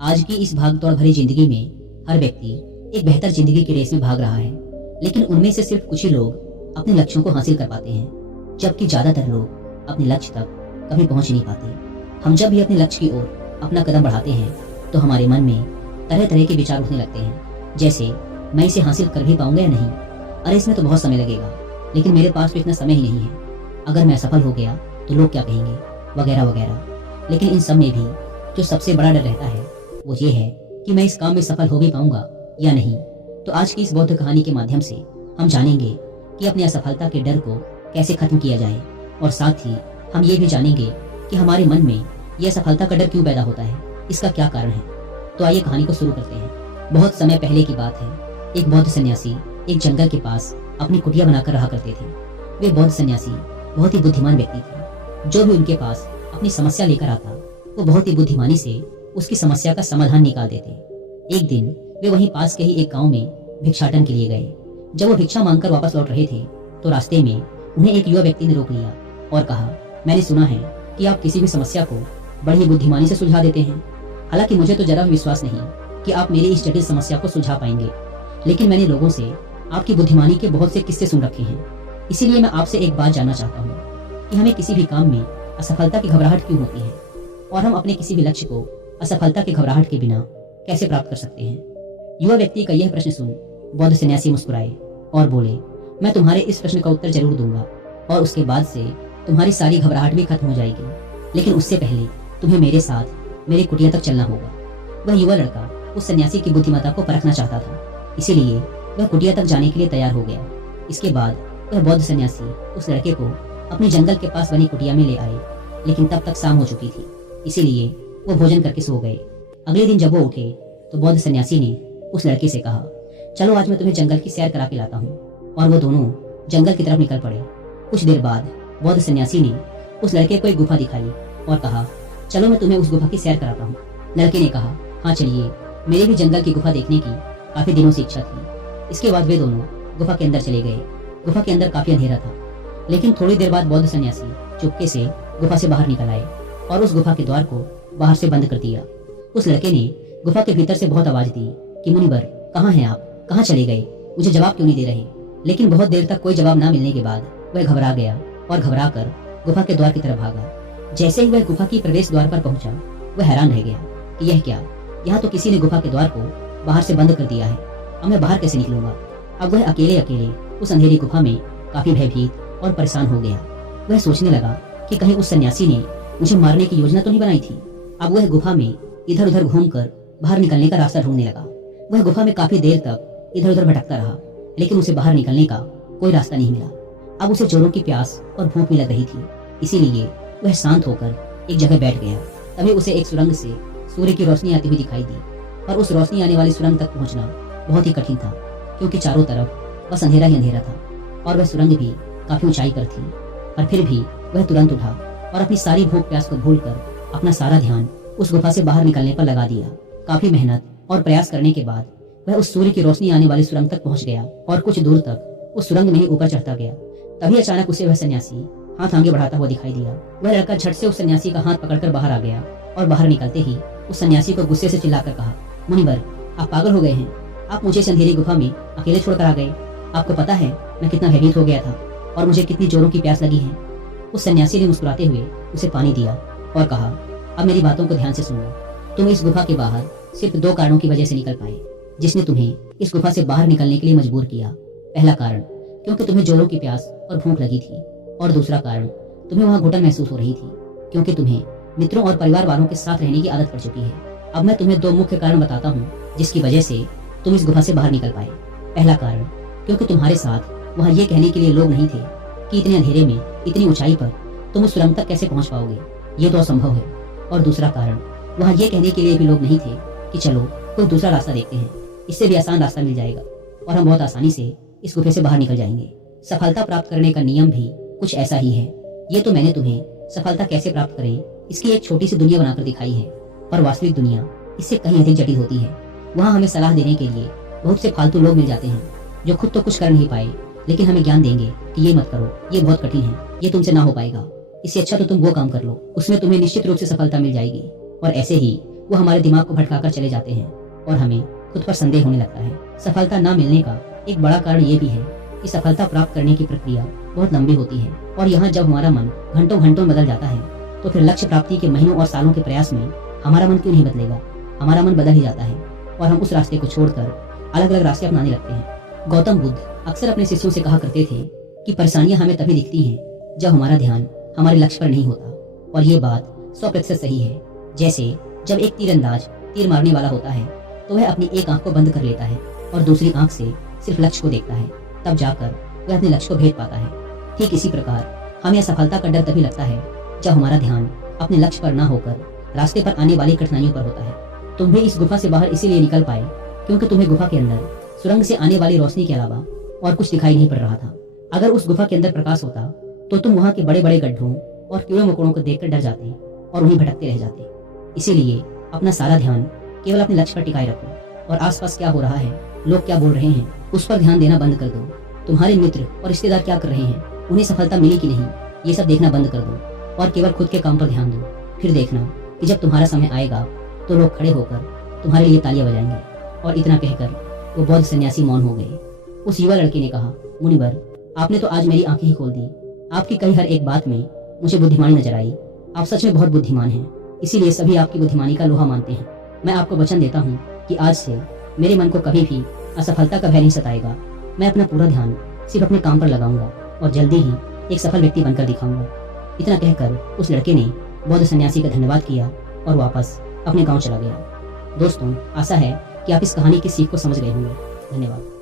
आज की इस भाग-दौड़ भरी जिंदगी में हर व्यक्ति एक बेहतर जिंदगी की रेस में भाग रहा है, लेकिन उनमें से सिर्फ कुछ ही लोग अपने लक्ष्यों को हासिल कर पाते हैं, जबकि ज्यादातर लोग अपने लक्ष्य तक कभी पहुंच नहीं पाते। हम जब भी अपने लक्ष्य की ओर अपना कदम बढ़ाते हैं, तो हमारे मन में तरह तरह के विचार उठने लगते हैं, जैसे मैं इसे हासिल कर भी पाऊंगा या नहीं, अरे इसमें तो बहुत समय लगेगा, लेकिन मेरे पास तो इतना समय ही नहीं है, अगर मैं असफल हो गया तो लोग क्या कहेंगे, वगैरह वगैरह। लेकिन इन सब में भी जो सबसे बड़ा डर रहता है वो ये है कि मैं इस काम में सफल हो भी पाऊंगा या नहीं। तो आज की इस बौद्ध कहानी के माध्यम से हम जानेंगे कि अपनी असफलता के डर को कैसे खत्म किया जाए, और साथ ही हम ये भी जानेंगे कि हमारे मन में यह असफलता का डर क्यों पैदा होता है, इसका क्या कारण है। तो आइए कहानी को शुरू करते हैं। बहुत समय पहले की बात है। एक बौद्ध सन्यासी एक जंगल के पास अपनी कुटिया बनाकर रहा करते थे। वे बौद्ध सन्यासी बहुत ही बुद्धिमान व्यक्ति थे। जो भी उनके पास अपनी समस्या लेकर आता, वो बहुत ही बुद्धिमानी से उसकी समस्या का समाधान निकाल देते। एक दिन वे वहीं पास के ही एक गांव में भिक्षाटन के लिए गए। जब वो भिक्षा मांगकर वापस लौट रहे थे, तो रास्ते में उन्हें एक युवा व्यक्ति ने रोक लिया और कहा, मैंने सुना है कि आप किसी भी समस्या को बड़ी बुद्धिमानी से सुलझा देते हैं। हालांकि मुझे तो जरा भी विश्वास नहीं कि आप मेरी इस जटिल समस्या को सुलझा पाएंगे, लेकिन मैंने लोगों से आपकी बुद्धिमानी के बहुत से किस्से सुन रखे हैं। इसीलिए मैं आपसे एक बात जानना चाहता हूँ कि हमें किसी भी काम में असफलता की घबराहट क्यों होती है, और हम अपने किसी भी लक्ष्य को असफलता की घबराहट के बिना कैसे प्राप्त कर सकते हैं। युवा व्यक्ति का यह प्रश्न सुन बौद्ध सन्यासी मुस्कुराए और बोले, मैं तुम्हारे इस प्रश्न का उत्तर जरूर दूंगा, और उसके बाद से तुम्हारी सारी घबराहट भी खत्म हो जाएगी, लेकिन उससे पहले तुम्हें मेरे साथ मेरी कुटिया तक चलना होगा। वह युवा लड़का उस सन्यासी की बुद्धिमत्ता को परखना चाहता था, इसीलिए वह कुटिया तक जाने के लिए तैयार हो गया। इसके बाद वह बौद्ध सन्यासी उस लड़के को अपने जंगल के पास बनी कुटिया में ले आए, लेकिन तब तक शाम हो चुकी थी, इसीलिए वो भोजन करके सो गए। अगले दिन जब वो उठे तो बौद्ध सन्यासी ने उस लड़के से कहा, चलो आज मैं तुम्हें जंगल की सैर करा के लाता हूँ, और वो दोनों जंगल की तरफ निकल पड़े। कुछ देर बाद बौद्ध सन्यासी ने उस लड़के को एक गुफा दिखाई और कहा, चलो मैं तुम्हें उस गुफा की सैर कराता हूँ। लड़के ने कहा, हाँ चलिए, मेरे भी जंगल की गुफा देखने की काफी दिनों से इच्छा थी। इसके बाद वे दोनों गुफा के अंदर चले गए। गुफा के अंदर काफी अंधेरा था, लेकिन थोड़ी देर बाद बौद्ध सन्यासी चुपके से गुफा से बाहर निकल आए और उस गुफा के द्वार को बाहर से बंद कर दिया। उस लड़के ने गुफा के भीतर से बहुत आवाज दी कि मुनिवर, कहाँ हैं आप, कहाँ चले गए, मुझे जवाब क्यों नहीं दे रहे। लेकिन बहुत देर तक कोई जवाब ना मिलने के बाद वह घबरा गया और घबरा कर गुफा के द्वार की तरफ भागा। जैसे ही वह गुफा की प्रवेश द्वार पर पहुंचा, वह हैरान रह गया कि यह क्या, यहाँ तो किसी ने गुफा के द्वार को बाहर से बंद कर दिया है, अब मैं बाहर कैसे निकलूंगा। अब वह अकेले अकेले उस अंधेरी गुफा में काफी भयभीत और परेशान हो गया। वह सोचने लगा कि कहीं उस सन्यासी ने मुझे मारने की योजना तो नहीं बनाई थी। अब वह गुफा में इधर उधर घूमकर बाहर निकलने का रास्ता ढूंढने लगा। वह गुफा में काफी देर तक इधर उधर भटकता रहा, लेकिन उसे बाहर निकलने का कोई रास्ता नहीं मिला। अब उसे जोरों की प्यास और भूख भी लग रही थी, इसीलिए वह शांत होकर एक जगह बैठ गया। तभी उसे एक सुरंग से सूर्य की रोशनी आती हुई दिखाई दी, और उस रोशनी आने वाली सुरंग तक पहुंचना बहुत ही कठिन था, क्योंकि चारों तरफ बस अंधेरा ही अंधेरा था, और वह सुरंग भी काफी ऊंचाई पर थी। पर फिर भी वह तुरंत उठा और अपनी सारी भूख प्यास को भूलकर अपना सारा ध्यान उस गुफा से बाहर निकलने पर लगा दिया। काफी मेहनत और प्रयास करने के बाद वह उस सूर्य की रोशनी आने वाली सुरंग तक पहुंच गया, और कुछ दूर तक उस सुरंग में ही ऊपर चढ़ता गया। तभी अचानक उसे वह सन्यासी हाथ आगे बढ़ाता हुआ दिखाई दिया। वह लड़का झट से उस सन्यासी का हाथ पकड़कर बाहर आ गया, और बाहर निकलते ही उस सन्यासी को गुस्से से चिल्लाकर कहा, मुनिवर, आप पागल हो गए हैं, आप मुझे इस अंधेरी गुफा में अकेले छोड़कर आ गए। आपको पता है मैं कितना भयभीत हो गया था और मुझे कितनी जोरों की प्यास लगी है। उस सन्यासी ने मुस्कुराते हुए उसे पानी दिया और कहा, अब मेरी बातों को ध्यान से सुन लो। तुम इस गुफा के बाहर सिर्फ 2 कारणों की वजह से निकल पाए, जिसने तुम्हें इस गुफा से बाहर निकलने के लिए मजबूर किया। पहला कारण, क्योंकि तुम्हें जोरों की प्यास और भूख लगी थी, और दूसरा कारण, तुम्हें वहाँ घुटन महसूस हो रही थी, क्योंकि तुम्हें मित्रों और परिवार वालों के साथ रहने की आदत पड़ चुकी है। अब मैं तुम्हें 2 मुख्य कारण बताता हूँ जिसकी वजह से तुम इस गुफा से बाहर निकल पाए। पहला कारण, क्योंकि तुम्हारे साथ वहाँ ये कहने के लिए लोग नहीं थे कि इतने अंधेरे में इतनी ऊंचाई पर तुम उस सुरंग तक कैसे पहुंच पाओगे, ये तो असंभव है। और दूसरा कारण, वहाँ ये कहने के लिए भी लोग नहीं थे कि चलो कोई दूसरा रास्ता देखते हैं, इससे भी आसान रास्ता मिल जाएगा और हम बहुत आसानी से इस गुफे से बाहर निकल जाएंगे। सफलता प्राप्त करने का नियम भी कुछ ऐसा ही है। ये तो मैंने तुम्हें सफलता कैसे प्राप्त करें इसकी एक छोटी सी दुनिया बनाकर दिखाई है, पर वास्तविक दुनिया इससे कहीं अधिक जटिल होती है। वहाँ हमें सलाह देने के लिए बहुत से फालतू लोग मिल जाते हैं जो खुद तो कुछ कर नहीं पाए, लेकिन हमें ज्ञान देंगे कि ये मत करो, ये बहुत कठिन है, ये तुमसे ना हो पाएगा, इससे अच्छा तो तुम वो काम कर लो, उसमें तुम्हें निश्चित रूप से सफलता मिल जाएगी। और ऐसे ही वो हमारे दिमाग को भटकाकर चले जाते हैं और हमें खुद पर संदेह होने लगता है। सफलता न मिलने का एक बड़ा कारण ये भी है कि सफलता प्राप्त करने की प्रक्रिया बहुत लंबी होती है और यहाँ जब हमारा मन घंटों घंटों में बदल जाता है तो फिर लक्ष्य प्राप्ति के महीनों और सालों के प्रयास में हमारा मन क्यों नहीं बदलेगा। हमारा मन बदल ही जाता है और हम उस रास्ते को छोड़कर अलग अलग रास्ते अपनाने लगते हैं। गौतम बुद्ध अक्सर अपने शिष्यों से कहा करते थे कि परेशानियां हमें तभी दिखती हैं जब हमारा ध्यान हमारे लक्ष्य पर नहीं होता, और ये बात 100% सही है। जैसे जब एक तीरंदाज तीर मारने वाला होता है तो वह अपनी एक आंख को बंद कर लेता है और दूसरी आंख से सिर्फ लक्ष्य को देखता है, तब जाकर वह अपने लक्ष्य को भेद पाता है। ठीक इसी प्रकार हमें असफलता का डर तभी लगता है जब हमारा ध्यान अपने लक्ष्य पर ना होकर रास्ते पर आने वाली कठिनाइयों पर होता है। तुम भी इस गुफा से बाहर इसीलिए निकल पाए क्योंकि तुम्हें गुफा के अंदर सुरंग से आने वाली रोशनी के अलावा और कुछ दिखाई नहीं पड़ रहा था। अगर उस गुफा के अंदर प्रकाश होता तो तुम वहाँ के बड़े बड़े गड्ढों और कीड़ों मकोड़ों को देखकर डर जाते और वहीं भटकते रह जाते। इसीलिए अपना सारा ध्यान केवल अपने लक्ष्य पर टिकाए रखो और आसपास क्या हो रहा है, लोग क्या बोल रहे हैं, उस पर ध्यान देना बंद कर दो। तुम्हारे मित्र और रिश्तेदार क्या कर रहे हैं, उन्हें सफलता मिली कि नहीं, ये सब देखना बंद कर दो और केवल खुद के काम पर ध्यान दो। फिर देखना कि जब तुम्हारा समय आएगा तो लोग खड़े होकर तुम्हारे लिए तालियां बजाएंगे। और इतना कहकर वो बौद्ध सन्यासी मौन हो गए। उस युवा लड़के ने कहा, मुनिवर, आपने तो आज मेरी आंखें ही खोल दी। आपकी कही हर एक बात में मुझे बुद्धिमानी नजर आई। आप सच में बहुत बुद्धिमान हैं, इसीलिए सभी आपकी बुद्धिमानी का लोहा मानते हैं। मैं आपको वचन देता हूँ कि आज से मेरे मन को कभी भी असफलता का भय नहीं सताएगा। मैं अपना पूरा ध्यान सिर्फ अपने काम पर लगाऊंगा और जल्दी ही एक सफल व्यक्ति बनकर दिखाऊंगा। इतना कहकर उस लड़के ने बौद्ध सन्यासी का धन्यवाद किया और वापस अपने गांव चला गया। दोस्तों, आशा है कि आप इस कहानी की सीख को समझ गए होंगे। धन्यवाद।